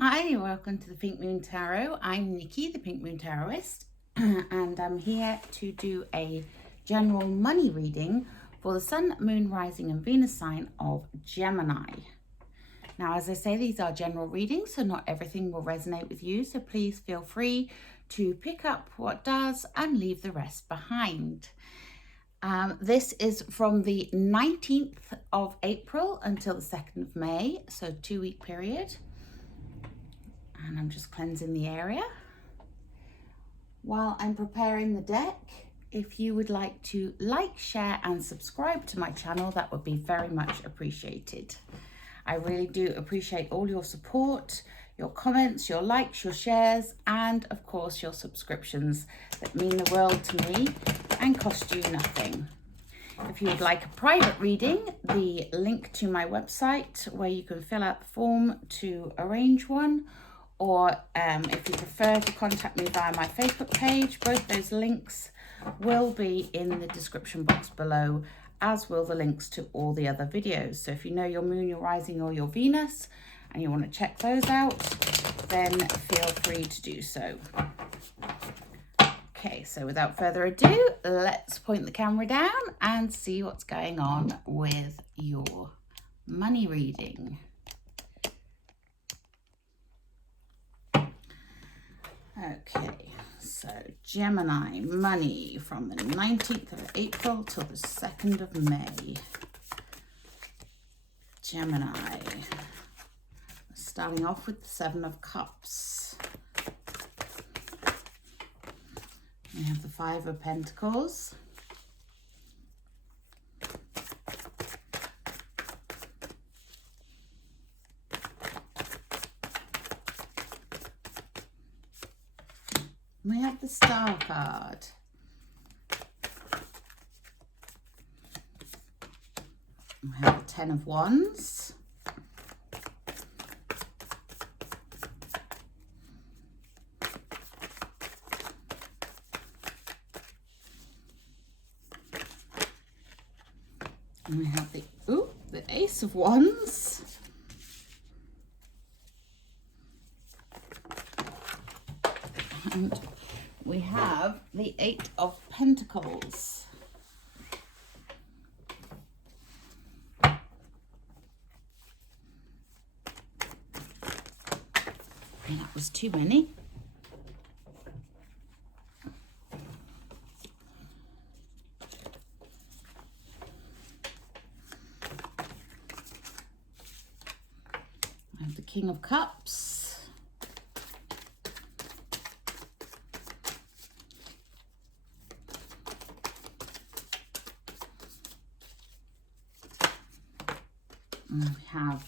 Hi, welcome to the Pink Moon Tarot. I'm Nikki, the Pink Moon Tarotist, and I'm here to do a general money reading for the Sun, Moon, Rising and Venus sign of Gemini. Now, as I say, these are general readings, so not everything will resonate with you, so please feel free to pick up what does and leave the rest behind. This is from the 19th of April until the 2nd of May, so 2-week period. And I'm just cleansing the area. While I'm preparing the deck, if you would like to like, share and subscribe to my channel, that would be very much appreciated. I really do appreciate all your support, your comments, your likes, your shares, and of course your subscriptions that mean the world to me and cost you nothing. If you would like a private reading, the link to my website where you can fill out the form to arrange one, or if you prefer to contact me via my Facebook page, both those links will be in the description box below, as will the links to all the other videos. So if you know your moon, your rising or your Venus and you want to check those out, then feel free to do so. Okay, so without further ado, let's point the camera down and see what's going on with your money reading. Okay, so Gemini money from the 19th of April till the 2nd of May. Gemini, starting off with the 7 of Cups. We have the 5 of Pentacles. We have the Star card. We have the 10 of Wands. And we have the Ace of Wands. And we have the 8 of Pentacles. And that was too many. We have the King of Cups. And we have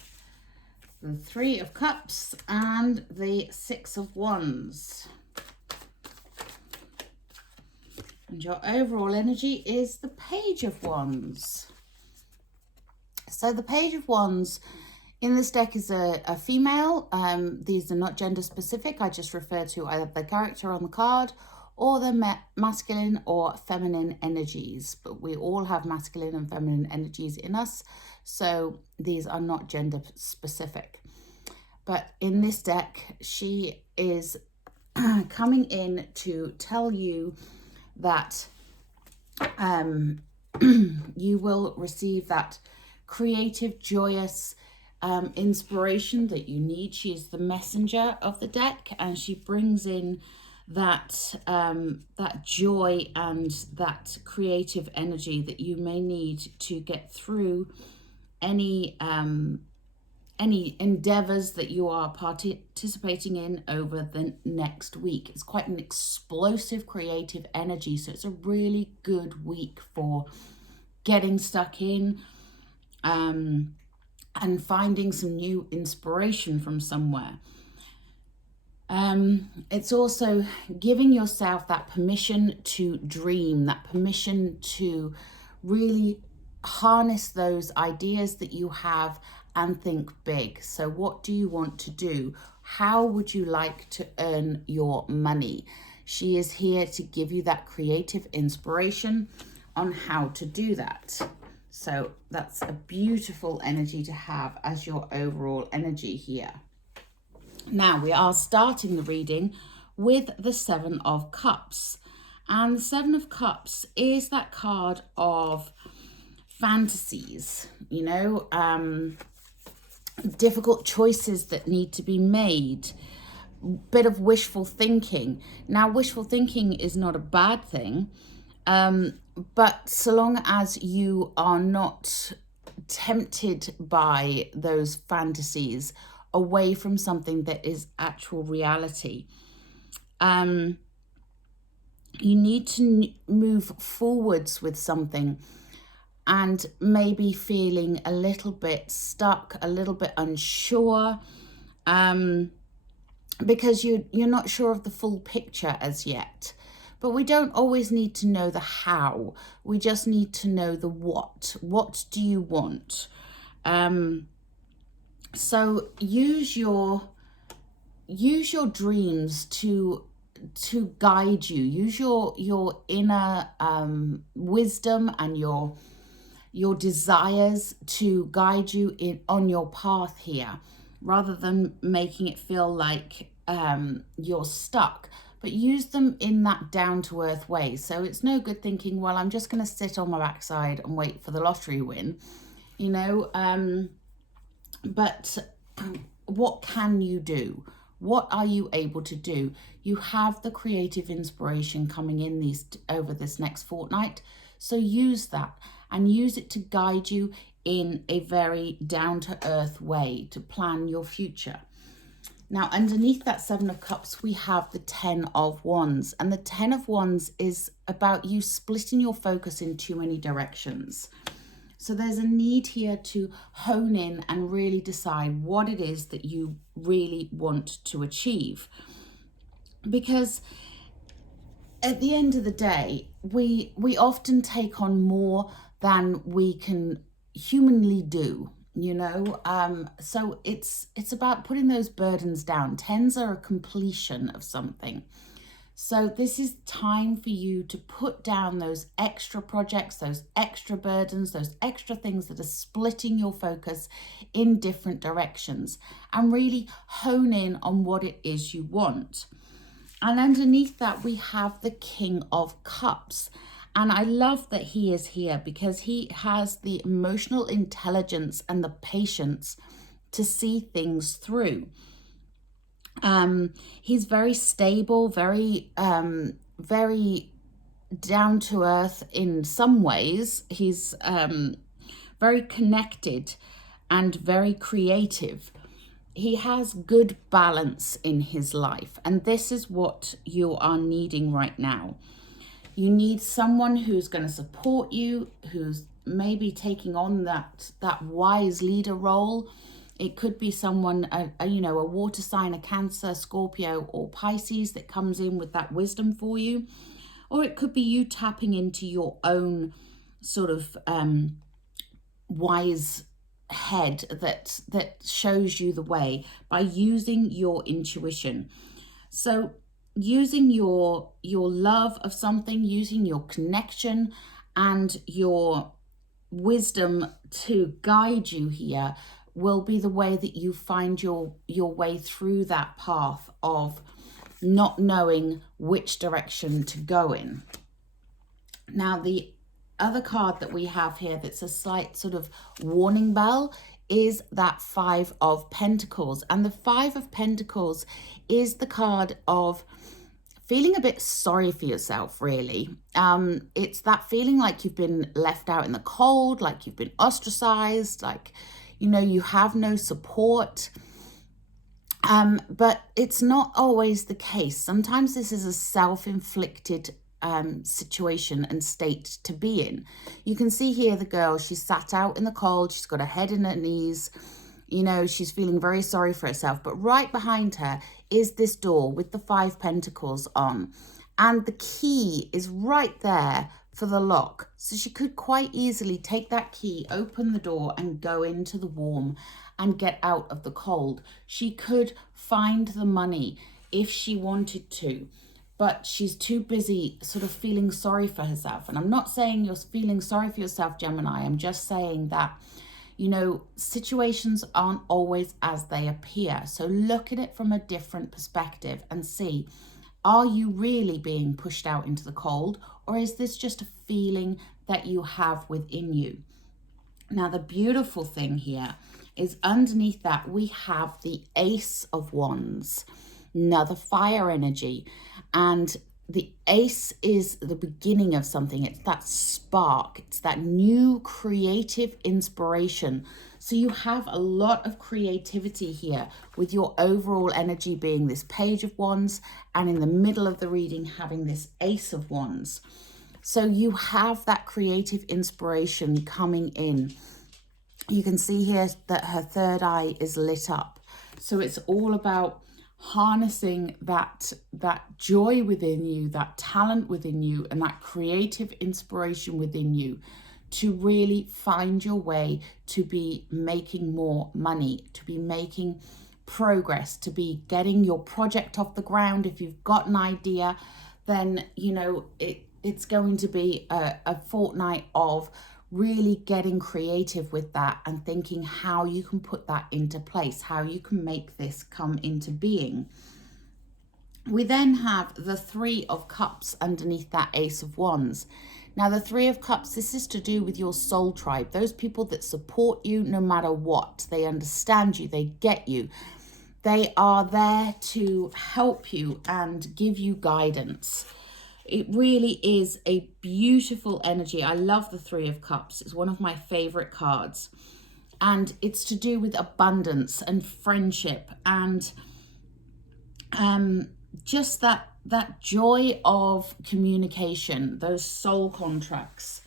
the 3 of Cups and the 6 of Wands. And your overall energy is the Page of Wands. So the Page of Wands in this deck is a female. These are not gender specific. I just refer to either the character on the card or the masculine or feminine energies. But we all have masculine and feminine energies in us. So these are not gender specific. But in this deck, she is coming in to tell you that you will receive that creative, joyous inspiration that you need. She is the messenger of the deck, and she brings in that joy and that creative energy that you may need to get through any endeavors that you are participating in over the next week. It's quite an explosive creative energy, so it's a really good week for getting stuck in and finding some new inspiration from somewhere. It's also giving yourself that permission to dream, that permission to really harness those ideas that you have and think big. So what do you want to do? How would you like to earn your money? She is here to give you that creative inspiration on how to do that. So that's a beautiful energy to have as your overall energy here. Now we are starting the reading with the Seven of Cups. And the Seven of Cups is that card of fantasies, difficult choices that need to be made, bit of wishful thinking. Now, wishful thinking is not a bad thing, but so long as you are not tempted by those fantasies away from something that is actual reality, you need to move forwards with something and maybe feeling a little bit stuck, a little bit unsure, because you're not sure of the full picture as yet. But we don't always need to know the how. We just need to know the what. What do you want? So use your dreams to guide you. Use your inner wisdom and your desires to guide you on your path here, rather than making it feel like you're stuck. But use them in that down-to-earth way. So it's no good thinking, well, I'm just going to sit on my backside and wait for the lottery win, but what can you do? What are you able to do? You have the creative inspiration coming in over this next fortnight. So use that and use it to guide you in a very down-to-earth way to plan your future. Now, underneath that Seven of Cups, we have the 10 of Wands. And the 10 of Wands is about you splitting your focus in too many directions. So there's a need here to hone in and really decide what it is that you really want to achieve. Because at the end of the day, we often take on more than we can humanly do. So it's about putting those burdens down. Tens are a completion of something. So this is time for you to put down those extra projects, those extra burdens, those extra things that are splitting your focus in different directions, and really hone in on what it is you want. And underneath that, we have the King of Cups. And I love that he is here because he has the emotional intelligence and the patience to see things through. He's very stable, very down to earth in some ways. He's very connected and very creative. He has good balance in his life, and this is what you are needing right now. You need someone who's going to support you, who's maybe taking on that wise leader role. It could be someone, a water sign, a Cancer, Scorpio, or Pisces that comes in with that wisdom for you. Or it could be you tapping into your own sort of wise head that shows you the way by using your intuition. So using your love of something, using your connection and your wisdom to guide you here will be the way that you find your way through that path of not knowing which direction to go in. Now, the other card that we have here that's a slight sort of warning bell is that Five of Pentacles. And the Five of Pentacles is the card of feeling a bit sorry for yourself, really. It's that feeling like you've been left out in the cold, like you've been ostracized, like, you have no support. But it's not always the case. Sometimes this is a self-inflicted situation and state to be in. You can see here the girl, she's sat out in the cold, she's got her head in her knees, she's feeling very sorry for herself. But right behind her is this door with the Five Pentacles on, and the key is right there for the lock. So she could quite easily take that key, open the door, and go into the warm and get out of the cold. She could find the money if she wanted to, but she's too busy sort of feeling sorry for herself. And I'm not saying you're feeling sorry for yourself, Gemini. I'm just saying that You know, situations aren't always as they appear. So look at it from a different perspective and see, are you really being pushed out into the cold, or is this just a feeling that you have within you? Now, the beautiful thing here is underneath that we have the Ace of Wands, another fire energy. And the Ace is the beginning of something. It's that spark. It's that new creative inspiration. So you have a lot of creativity here with your overall energy being this Page of Wands, and in the middle of the reading having this Ace of Wands. So you have that creative inspiration coming in. You can see here that her third eye is lit up. So it's all about harnessing that joy within you, that talent within you, and that creative inspiration within you to really find your way to be making more money, to be making progress, to be getting your project off the ground. If you've got an idea, then, you know, it's going to be a fortnight of really getting creative with that and thinking how you can put that into place, how you can make this come into being. We then have the Three of Cups underneath that Ace of Wands. Now, the Three of Cups, this is to do with your soul tribe, those people that support you no matter what. They understand you, they get you. They are there to help you and give you guidance. It really is a beautiful energy. I love the Three of Cups. It's one of my favorite cards. And it's to do with abundance and friendship and just that joy of communication, those soul contracts.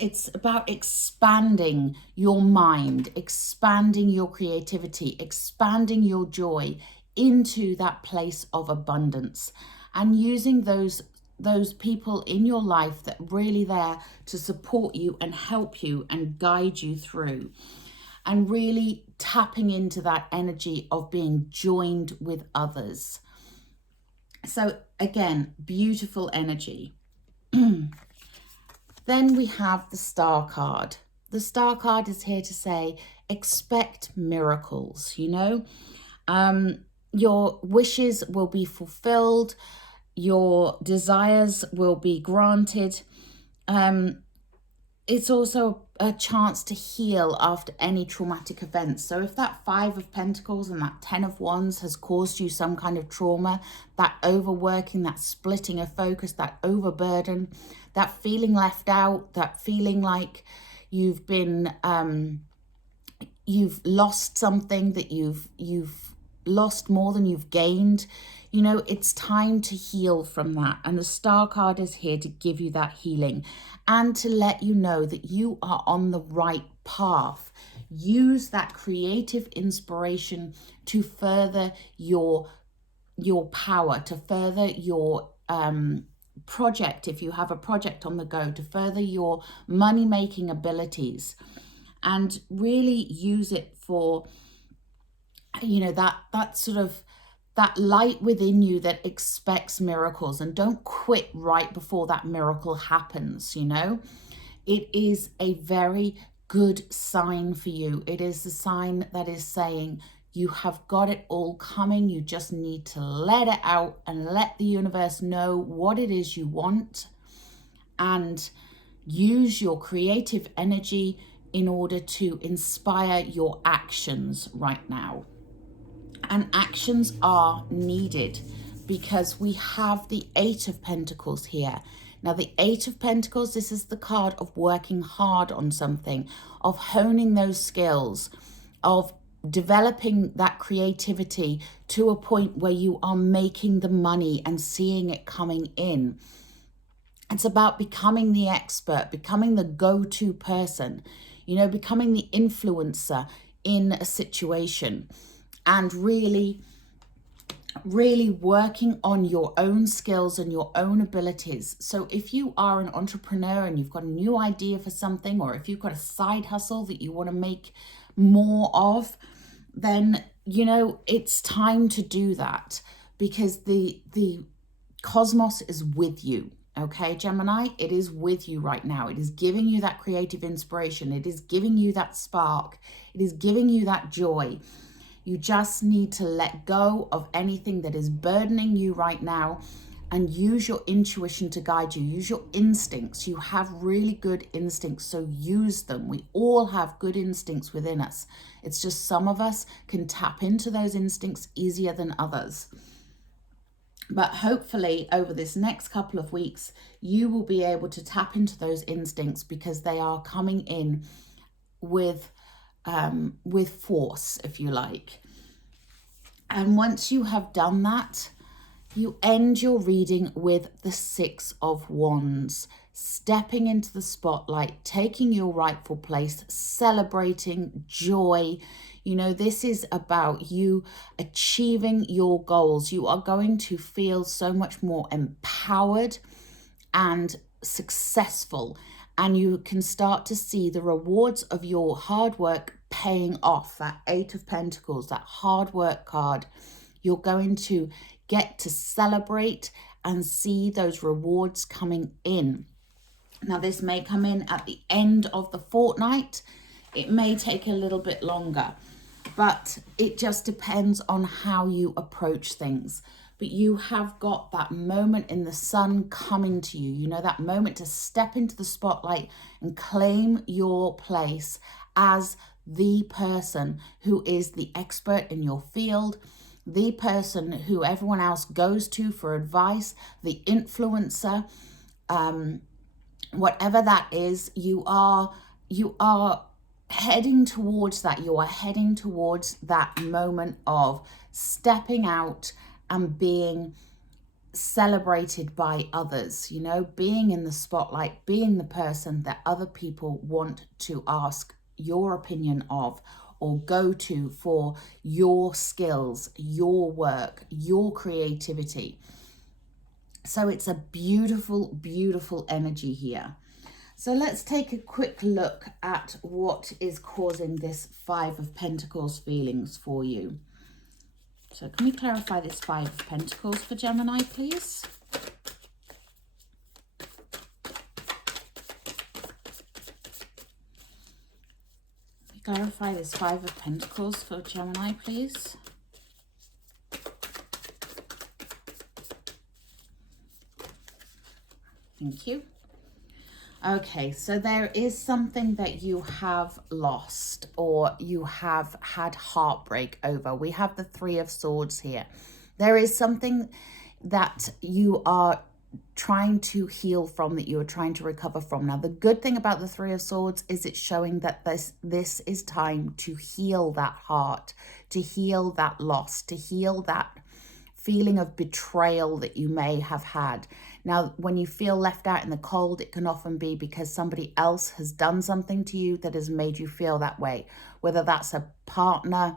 It's about expanding your mind, expanding your creativity, expanding your joy into that place of abundance, and using those people in your life that are really there to support you and help you and guide you through, and really tapping into that energy of being joined with others. So again, beautiful energy. Then we have the Star card. The Star card is here to say, expect miracles, you know. Your wishes will be fulfilled. Your desires will be granted. It's also a chance to heal after any traumatic events. So if that Five of Pentacles and that 10 of Wands has caused you some kind of trauma, that overworking, that splitting of focus, that overburden, that feeling left out, that feeling like you've been, you've lost something, that you've lost more than you've gained, you know, it's time to heal from that. And the Star card is here to give you that healing and to let you know that you are on the right path. Use that creative inspiration to further your power, to further your project, if you have a project on the go, to further your money-making abilities, and really use it for, you know, that sort of that light within you that expects miracles, and don't quit right before that miracle happens. You know, it is a very good sign for you. It is the sign that is saying you have got it all coming. You just need to let it out and let the universe know what it is you want, and use your creative energy in order to inspire your actions right now. And actions are needed because we have the Eight of Pentacles here. Now, the Eight of Pentacles, this is the card of working hard on something, of honing those skills, of developing that creativity to a point where you are making the money and seeing it coming in. It's about becoming the expert, becoming the go-to person, you know, becoming the influencer in a situation, and really working on your own skills and your own abilities. So if you are an entrepreneur and you've got a new idea for something, or if you've got a side hustle that you want to make more of, then, you know, it's time to do that, because the cosmos is with you. Okay, Gemini, it is with you right now. It is giving you that creative inspiration. It is giving you that spark. It is giving you that joy. You just need to let go of anything that is burdening you right now and use your intuition to guide you. Use your instincts. You have really good instincts, so use them. We all have good instincts within us. It's just some of us can tap into those instincts easier than others. But hopefully over this next couple of weeks, you will be able to tap into those instincts because they are coming in with force, if you like. And once you have done that, you end your reading with the Six of Wands, stepping into the spotlight, taking your rightful place, celebrating joy. You know, this is about you achieving your goals. You are going to feel so much more empowered and successful, and you can start to see the rewards of your hard work paying off. That Eight of Pentacles, that hard work card, you're going to get to celebrate and see those rewards coming in. Now, this may come in at the end of the fortnight. It may take a little bit longer, but it just depends on how you approach things. But you have got that moment in the sun coming to you, you know, that moment to step into the spotlight and claim your place as the person who is the expert in your field, the person who everyone else goes to for advice, the influencer, whatever that is. You are heading towards that. You are heading towards that moment of stepping out and being celebrated by others, you know, being in the spotlight, being the person that other people want to ask your opinion of or go to for your skills, your work, your creativity. So it's a beautiful, beautiful energy here. So let's take a quick look at what is causing this Five of Pentacles feelings for you. So can we clarify this Five of Pentacles for Gemini, please? Clarify this Five of Pentacles for Gemini, please. Thank you. Okay, so there is something that you have lost or you have had heartbreak over. We have the Three of Swords here. There is something that you are trying to heal from, that you are trying to recover from. Now, the good thing about the Three of Swords is it's showing that this is time to heal that heart, to heal that loss, to heal that feeling of betrayal that you may have had. Now, when you feel left out in the cold, it can often be because somebody else has done something to you that has made you feel that way, whether that's a partner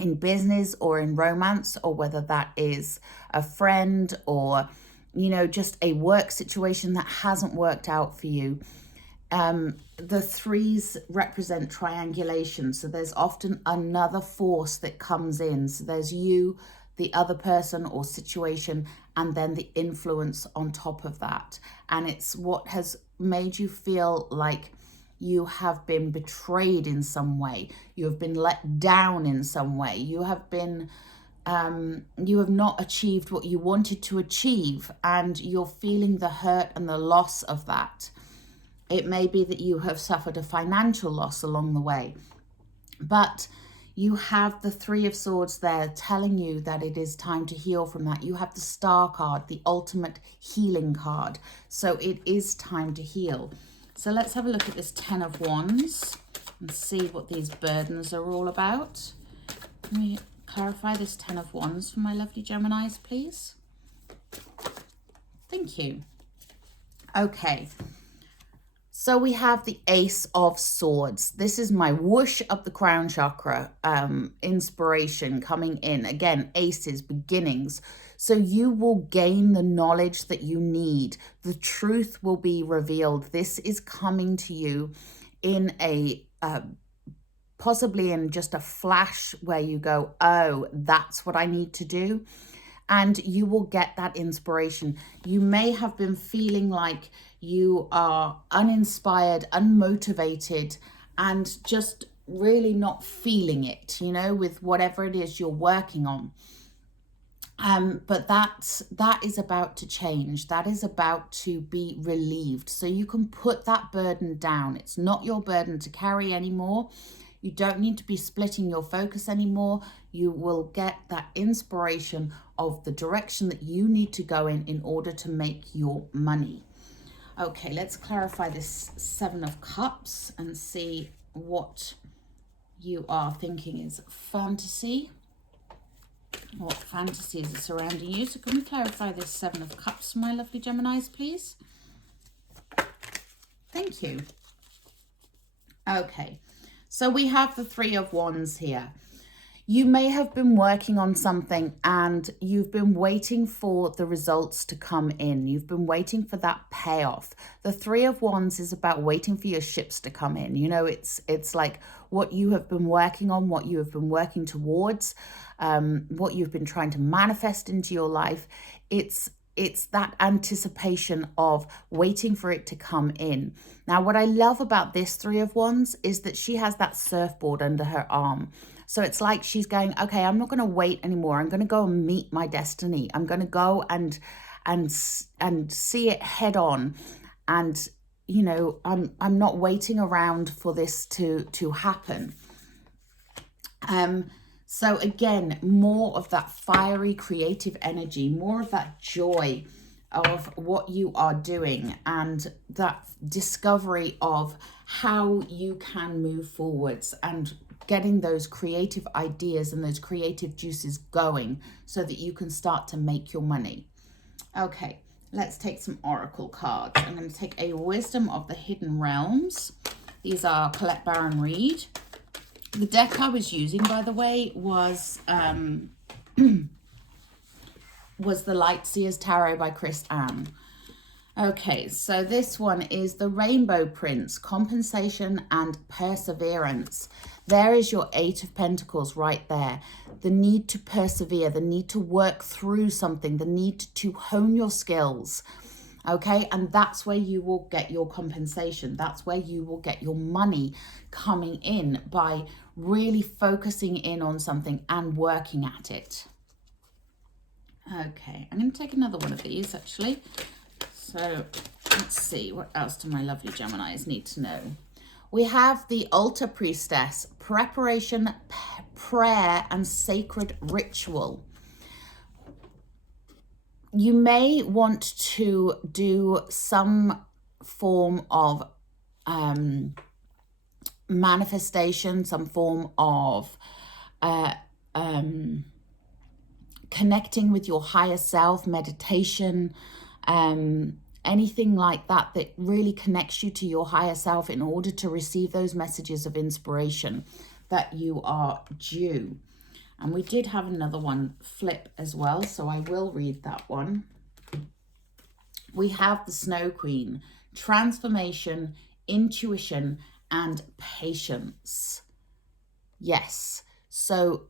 in business or in romance, or whether that is a friend or, you know, just a work situation that hasn't worked out for you. The threes represent triangulation. So there's often another force that comes in. So there's you, the other person or situation, and then the influence on top of that. And it's what has made you feel like you have been betrayed in some way. You have been let down in some way. You have been, you have not achieved what you wanted to achieve, and you're feeling the hurt and the loss of that. It may be that you have suffered a financial loss along the way, but you have the Three of Swords there telling you that it is time to heal from that. You have the Star card, the ultimate healing card. So it is time to heal. So let's have a look at this Ten of Wands and see what these burdens are all about. Can we clarify this Ten of Wands for my lovely Geminis, please? Thank you. Okay. So we have the Ace of Swords. This is my whoosh up the crown chakra inspiration coming in. Again, aces, beginnings. So you will gain the knowledge that you need. The truth will be revealed. This is coming to you in a, possibly in just a flash where you go, oh, that's what I need to do. and you will get that inspiration. You may have been feeling like you are uninspired, unmotivated, and just really not feeling it, you know, with whatever it is you're working on. But that is about to change. That is about to be relieved. So you can put that burden down. It's not your burden to carry anymore. You don't need to be splitting your focus anymore. You will get that inspiration of the direction that you need to go in order to make your money. Okay, let's clarify this 7 of Cups and see what you are thinking is fantasy. What fantasies are surrounding you? So can we clarify this 7 of Cups, my lovely Geminis, please? Thank you. Okay, so we have the 3 of Wands here. You may have been working on something and you've been waiting for the results to come in. You've been waiting for that payoff. The 3 of Wands is about waiting for your ships to come in. You know, it's like what you have been working on, what you have been working towards, what you've been trying to manifest into your life. It's that anticipation of waiting for it to come in. Now, what I love about this 3 of Wands is that she has that surfboard under her arm. So it's like she's going, okay, I'm not going to wait anymore. I'm going to go and meet my destiny. I'm going to go and see it head on. And, you know, I'm not waiting around for this to happen. So again, more of that fiery creative energy, more of that joy of what you are doing, and that discovery of how you can move forwards and getting those creative ideas and those creative juices going so that you can start to make your money. Okay, let's take some oracle cards. I'm going to take a Wisdom of the Hidden Realms. These are Colette Baron Reid. The deck I was using, by the way, was the Lightseers Tarot by Chris Ann. Okay, so this one is the Rainbow Prince, Compensation and Perseverance. There is your 8 of Pentacles right there. The need to persevere, the need to work through something, the need to hone your skills. Okay, and that's where you will get your compensation. That's where you will get your money coming in, by really focusing in on something and working at it. Okay, I'm going to take another one of these actually. So let's see, what else do my lovely Geminis need to know? We have the Altar Priestess, Preparation, Prayer, and Sacred Ritual. You may want to do some form of manifestation, some form of connecting with your higher self, meditation, anything like that that really connects you to your higher self in order to receive those messages of inspiration that you are due. And we did have another one flip as well, so I will read that one. We have the Snow Queen, Transformation, Intuition, and Patience. Yes, so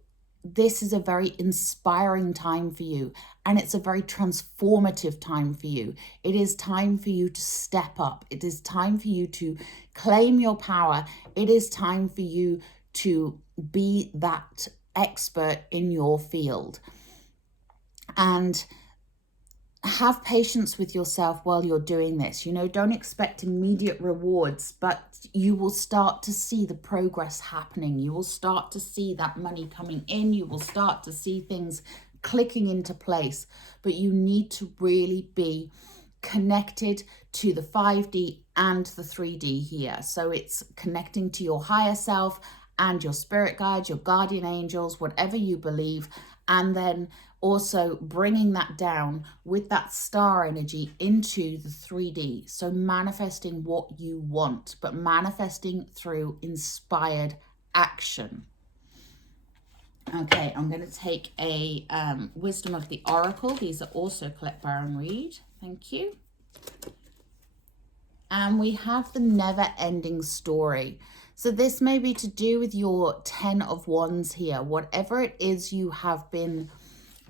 this is a very inspiring time for you, and it's a very transformative time for you. It is time for you to step up. It is time for you to claim your power. It is time for you to be that expert in your field. And have patience with yourself while you're doing this. You know, don't expect immediate rewards, but you will start to see the progress happening. You will start to see that money coming in. You will start to see things clicking into place, but you need to really be connected to the 5D and the 3D here. So it's connecting to your higher self and your spirit guides, your guardian angels, whatever you believe, and then also bringing that down with that star energy into the 3D. So manifesting what you want, but manifesting through inspired action. Okay, I'm going to take a Wisdom of the Oracle. These are also Colette Baron Reid. Thank you. And we have the Never-Ending Story. So this may be to do with your 10 of Wands here. Whatever it is you have been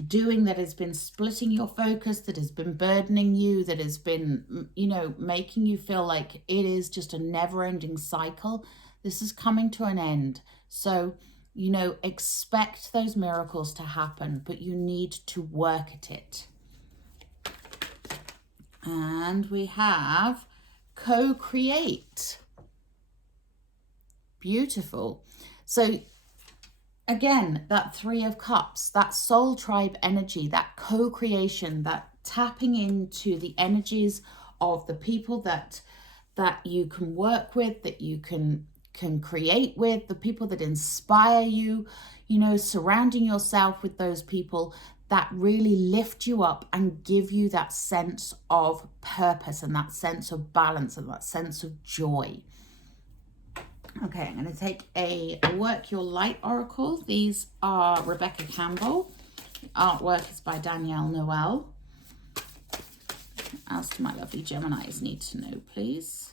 doing that has been splitting your focus, that has been burdening you, that has been, you know, making you feel like it is just a never-ending cycle, this is coming to an end. So, you know, expect those miracles to happen, but you need to work at it. And we have co-create. Beautiful. So again, that 3 of Cups, that soul tribe energy, that co-creation, that tapping into the energies of the people that you can work with, that you can create with, the people that inspire you, you know, surrounding yourself with those people that really lift you up and give you that sense of purpose and that sense of balance and that sense of joy. Okay, I'm going to take a Work Your Light Oracle. These are Rebecca Campbell. The artwork is by Danielle Noel. What else do my lovely Geminis need to know, please?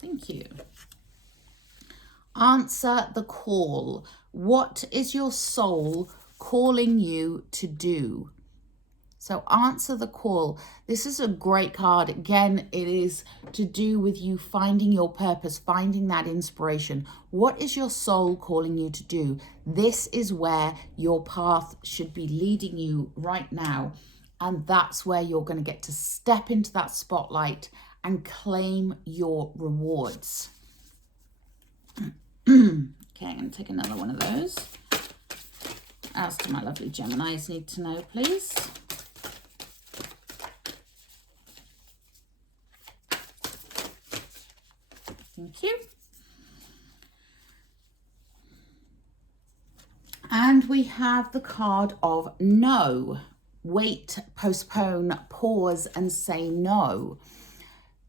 Thank you. Answer the call. What is your soul calling you to do? So answer the call. This is a great card. Again, it is to do with you finding your purpose, finding that inspiration. What is your soul calling you to do? This is where your path should be leading you right now. And that's where you're going to get to step into that spotlight and claim your rewards. Okay, I'm going to take another one of those. What else do my lovely Geminis need to know, please? Thank you. And we have the card of no. Wait, postpone, pause, and say no.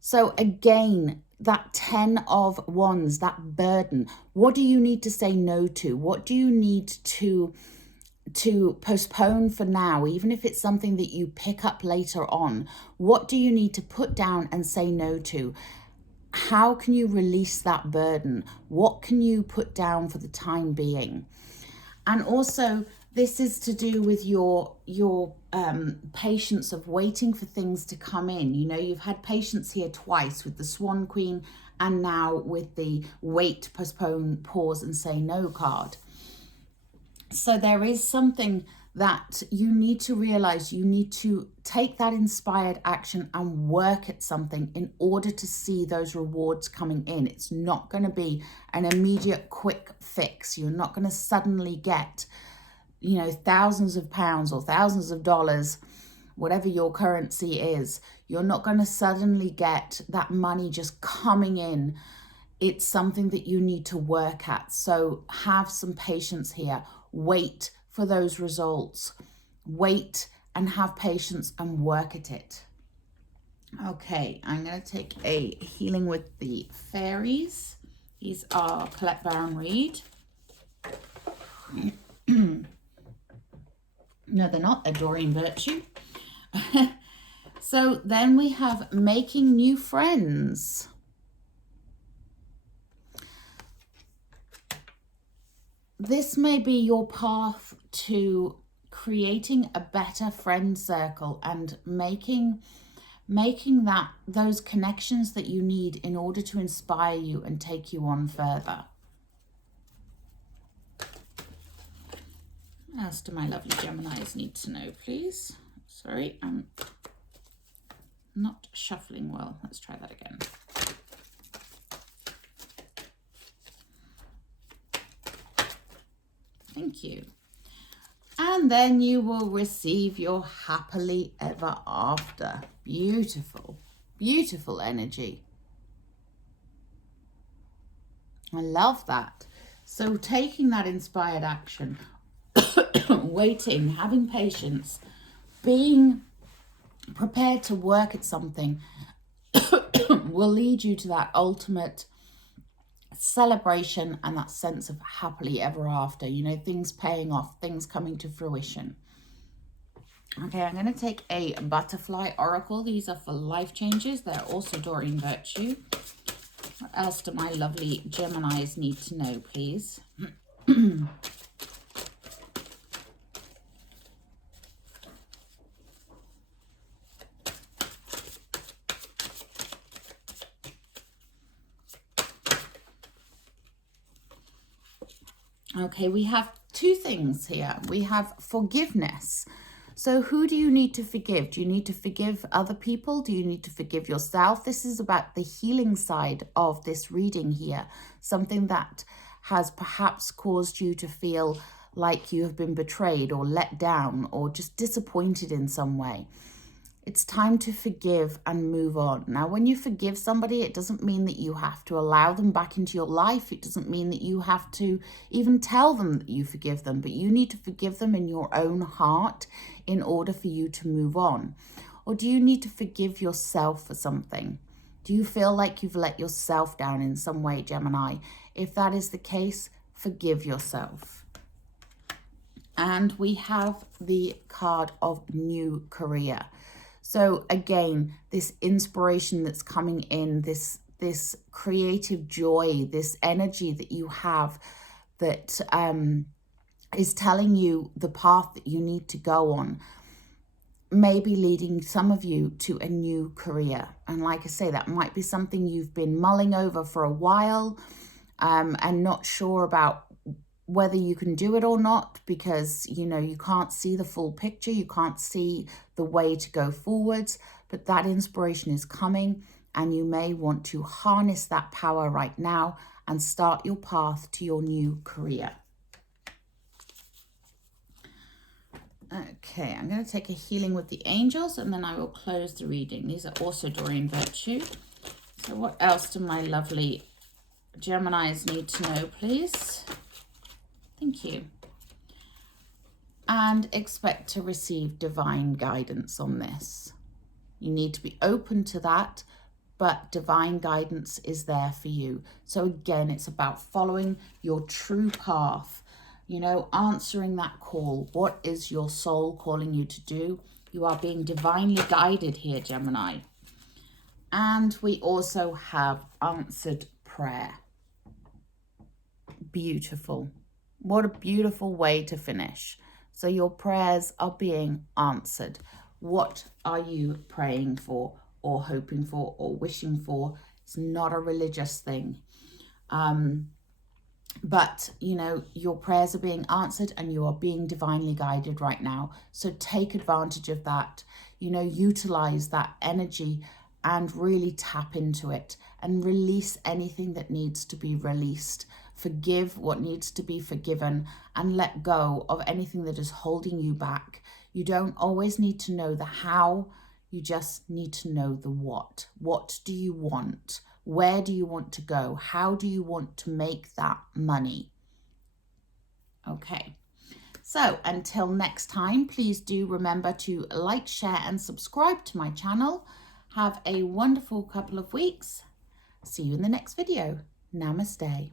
So again, that 10 of Wands, that burden. What do you need to say no to? What do you need to postpone for now, even if it's something that you pick up later on? What do you need to put down and say no to? How can you release that burden? What can you put down for the time being? And also, this is to do with your patience of waiting for things to come in. You know, you've had patience here twice with the Swan Queen and now with the wait, postpone, pause, and say no card. So there is something that you need to realize. You need to take that inspired action and work at something in order to see those rewards coming in. It's not going to be an immediate quick fix. You're not going to suddenly get, you know, thousands of pounds or thousands of dollars, whatever your currency is. You're not going to suddenly get that money just coming in. It's something that you need to work at. So have some patience here. Wait for those results. Wait and have patience and work at it. Okay, I'm going to take a Healing with the Fairies. These are Colette Baron Reid. No, they're not. They're Doreen Virtue. So then we have Making New Friends. This may be your path to creating a better friend circle and making those connections that you need in order to inspire you and take you on further. What else do my lovely Geminis need to know, please? Sorry, I'm not shuffling well. Let's try that again. Thank you. And then you will receive your happily ever after. Beautiful, beautiful energy. I love that. So taking that inspired action, waiting, having patience, being prepared to work at something will lead you to that ultimate celebration and that sense of happily ever after, you know, things paying off, things coming to fruition. Okay, I'm going to take a Butterfly Oracle. These are for life changes. They're also Doreen Virtue. What else do my lovely Geminis need to know, please? Okay, we have two things here. We have forgiveness. So who do you need to forgive? Do you need to forgive other people? Do you need to forgive yourself? This is about the healing side of this reading here. Something that has perhaps caused you to feel like you have been betrayed or let down or just disappointed in some way. It's time to forgive and move on. Now, when you forgive somebody, it doesn't mean that you have to allow them back into your life. It doesn't mean that you have to even tell them that you forgive them, but you need to forgive them in your own heart in order for you to move on. Or do you need to forgive yourself for something? Do you feel like you've let yourself down in some way, Gemini? If that is the case, forgive yourself. And we have the card of new career. So again, this inspiration that's coming in, this creative joy, this energy that you have that is telling you the path that you need to go on, maybe leading some of you to a new career. And like I say, that might be something you've been mulling over for a while and not sure about whether you can do it or not, because, you know, you can't see the full picture, you can't see the way to go forwards, but that inspiration is coming and you may want to harness that power right now and start your path to your new career. Okay, I'm going to take a healing with the angels and then I will close the reading. These are also Doreen Virtue. So what else do my lovely Geminis need to know, please? Thank you. And expect to receive divine guidance on this. You need to be open to that, but divine guidance is there for you. So again, it's about following your true path, you know, answering that call. What is your soul calling you to do? You are being divinely guided here, Gemini. And we also have answered prayer. Beautiful. What a beautiful way to finish. So your prayers are being answered. What are you praying for or hoping for or wishing for? It's not a religious thing. But, you know, your prayers are being answered and you are being divinely guided right now. So take advantage of that, you know, utilize that energy and really tap into it and release anything that needs to be released. Forgive what needs to be forgiven and let go of anything that is holding you back. You don't always need to know the how, you just need to know the what. What do you want? Where do you want to go? How do you want to make that money? Okay, so until next time, please do remember to like, share and subscribe to my channel. Have a wonderful couple of weeks. See you in the next video. Namaste.